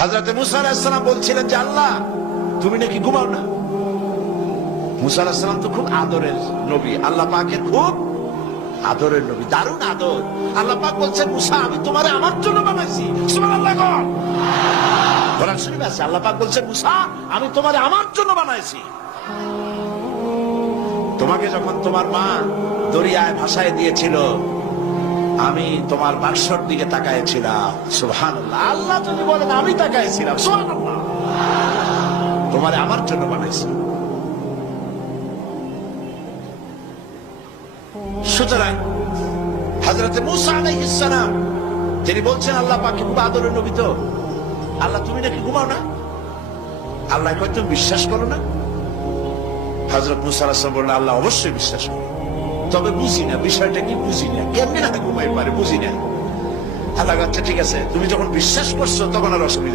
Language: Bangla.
হযরত মুসা আলাইহিস সালাম বলছিলেন যে আল্লাহ তুমি নাকি ঘুমাও না। মুসা আলাইহিস সালাম তো খুব আদরের নবী, আল্লাহ পাকের খুব আদরের নবী, দারুণ আদর। আল্লাহ পাক বলছেন মুসা আমি তোমারে আমার জন্য বানাইছি। সুবহানাল্লাহ। কোরআন শরীফে আছে আল্লাহ পাক বলছেন মুসা আমি তোমারে আমার জন্য বানাইছি। তোমাকে যখন তোমার মা দরিয়ায় ভাসায় দিয়েছিল আমি তোমার বাক্সর দিকে তাকাইছিলাম। সুবহানাল্লাহ। আল্লাহ যদি বলেন আমি তাকাইছিলাম, সুবহানাল্লাহ, তোমারে আমার জন্য বানাইছি। সুতরাং হযরত মুসা আলাইহিস সালাম তিনি বলছেন আল্লাহ পাকের খুব আদরের নবী, তো আল্লাহ তুমি নাকি ঘুমাও না? আল্লাহ কয় তুমি বিশ্বাস করো না? হযরত মুসা আলাইহিস সালাম বললেন আল্লাহ অবশ্যই বিশ্বাস করি, তবে বুঝি না বিষয়টা কি, বুঝি না কেমনে না ঘুমাই পারে, বুঝি না। আল্লাহ আচ্ছা ঠিক আছে, তুমি যখন বিশ্বাস করছো তখন আর অসুবিধা